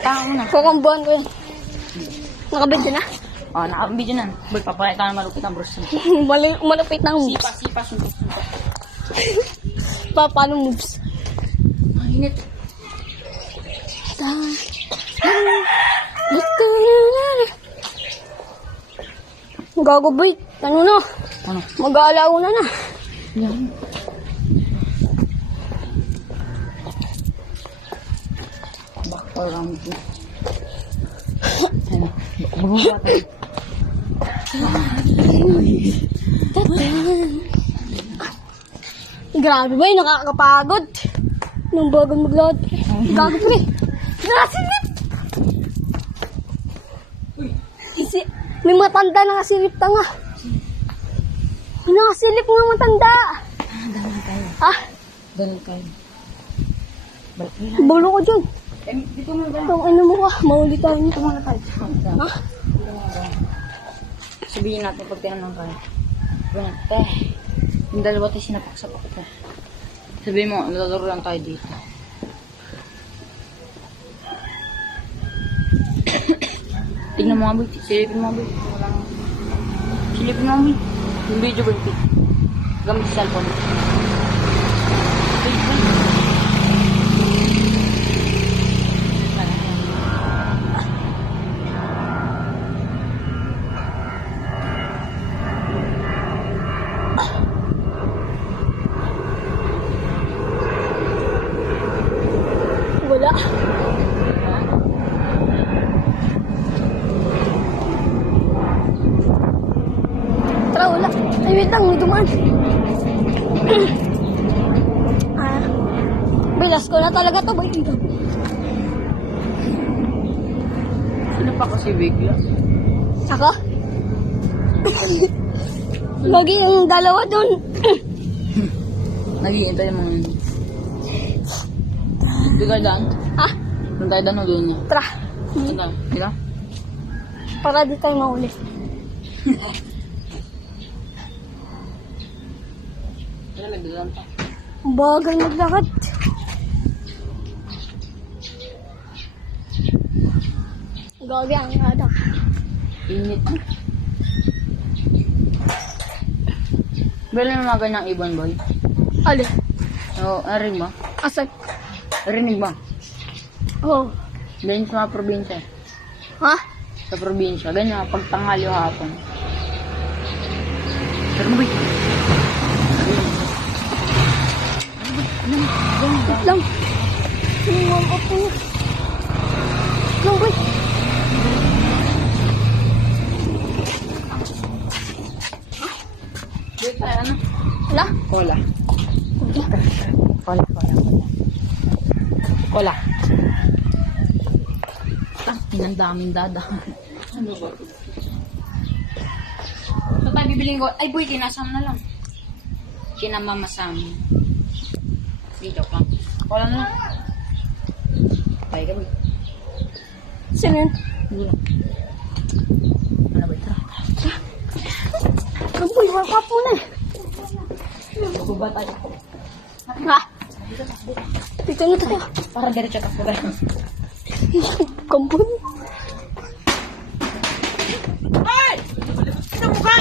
Tama na. Kukumbuhan ko yun. Nakabidyo na? Oh, nakabidyo na. Boy, papakita na malupit ang brush. Malapit na ang moves. Sipa, suntok. Paano moves? Mainit. Gago boy. Ano na? Ano? Mag-aalaw na na. Yan. Bakal kami ito. Ano? Bubuhat tayo. Grabe boy, nakakapagod. Nung bagang maglakad. Gago pre. Nakasilip! May matanda nakasilip ka nga. May nakasilip nga matanda. Ganun kayo. Ah, Ganun kayo. Balik nila. bulo ko dyan. Dito mo ba? Itong ano mo ka, maulit tayo nito. Tumala tayo. Ha? Sabihin natin pag tinanong kayo. Ganun, yung dalawa tayo sinapak-sapak ito. Sabihin mo, lalaro lang tayo dito. Tingnan mo nga, boy. Silipin mo nga, boy. Silipin mo nga, boy. Yung video, boy. Gamit sa cellphone. Boy, boy. Wala. Tara, wala. Ay, wait lang, may dumaan. Bilas ko na talaga to, boy. Sino pa kasi bigla? Ako? Lagi yung dalawa doon. Nag-iintay yung mga yun. Doon tayo daan? Ha? Doon tayo daan o doon niya? Tara. Sige, sige. Para di tayo mahuli. Ano, nagdadan pa. Ang bagal maglakad. Gagi ang adak. Init. Bala na mga ganyang ibon, boy. Ali, Oo, narinig mo? asan? Narinig mo? Oh. Ganyan sa mga probinsya. Ha? Sa probinsya, ganyan, pag tanghali o hapon. Pero boy. Wait lang. Warm up ko na. Lang, boy. Wait tayo, ano? Wala? Cola. Cola. Pinandaming dada. Ano ba? So tayo bibiling ko. Ay boy, kinasam na lang. Kinamamasam. Hindi, joke lang. Cola na lang. Tayo ka boy. Sino yun? Hindi. Ano ba ito? Ang boy, warm up muna eh. Baba tayo. Ha? Dito na tayo. Para diretso ka po. Kampun. Ay! Ito mukha!